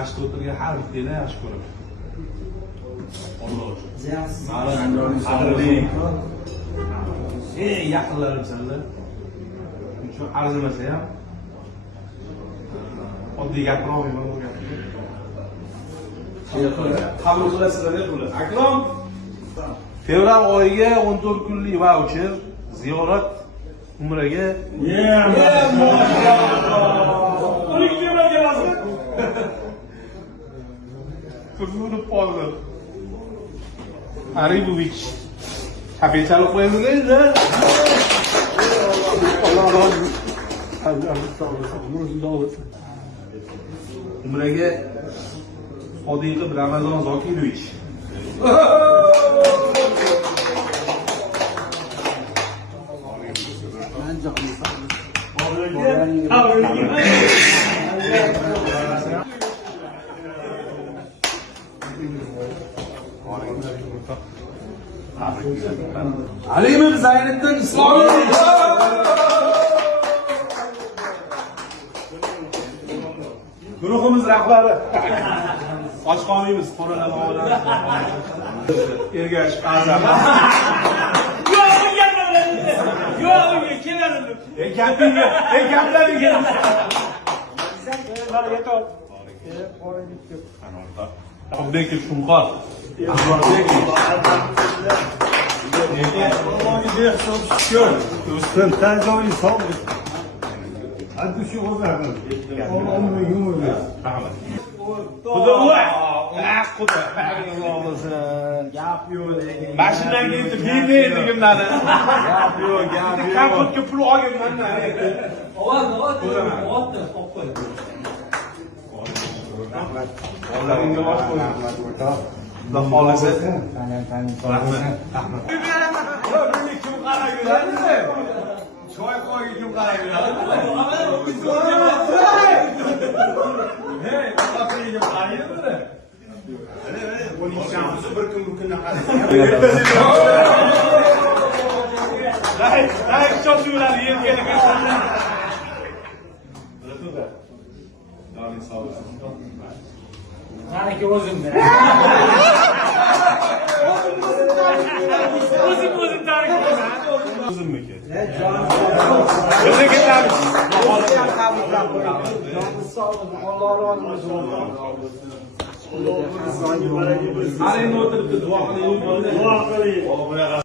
Ashta o'tirgan har bittangni yaxshi ko'raman. Alloh uchun. Qadrli. Eng yaqinlarimsanlar. Uchun arzimasa ham oddiy gapiraolmayman bu gapni. Qabul qilasizlar deb ular. Akrom fevral oyiga 14 kunlik vaucher ziyorat umraga. Kuzunib qoldi. Aribovich. Kapitalik qo'yamizda. Umraga Sodiqov Ramazon Zokirovich. Alimov Zayniddin Islomiy. Guruhimiz rahbari. Och qolmaymiz, qo'rg'on olam. Ergash Azam. Yo'q, keladi. Gapingga, gaplaringga. Sen yetor. Xuddek Shunqor. Do'stim, tan joying sog'. Hadi shu o'zlarni. Allohga yumur ber. Rahmat. Xudo Xudo. Gap yo'q lekin. Mashinaga yetib bilmaydigimdan. Gap yo'q, gap yo'q. Kapotga pul olganman. Ovoz, otdi, qo'y. Rahmat. Allohga osh qo'y. Xudo xolisa. Rahmat. Kim qarab yuradi? Choy qo'yga kim qarab yuradi? Hey, qapıya qarayapti. Buning shamsi bir kundan qaraydi. Day, cho'chuvlar yerga kelgan. Rasulda. Do'ning sog' bo'lsin. Qaniki o'zimda. O'zim tarik qilaman. O'zimniki. O'zing ketamiz. Alloh rozi bo'lsin. Alay o'tiribdi, duo qiling. Duo qiling.